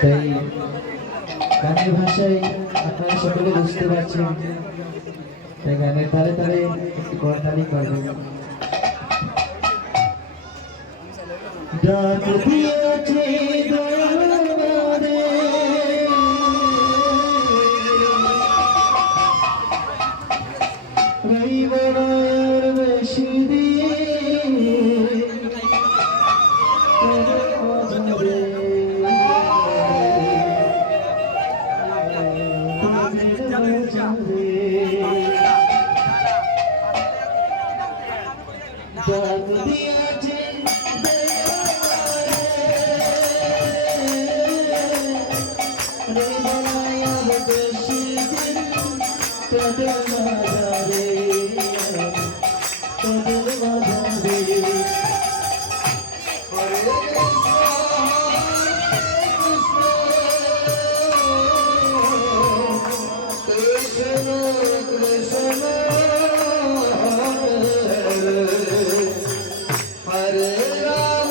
তাই গানের ভাষায় আপনারা সকলে বুঝতে পারছেন, তাই গানের তালে তালে একটু করতালি করবেন। ডাক দিয়েছে দরবারে রইব না আর বেশি দিন ডাক দিয়েছে তোদের মাঝারে তোদের মাঝারে কৃষ্ণ কৃষ্ণ হরে রাম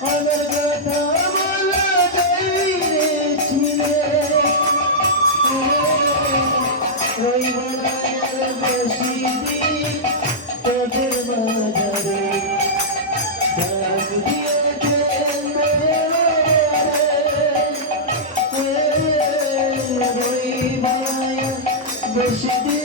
হরে রাম তোদের মাঝারে ডাক দিয়েছে বেশি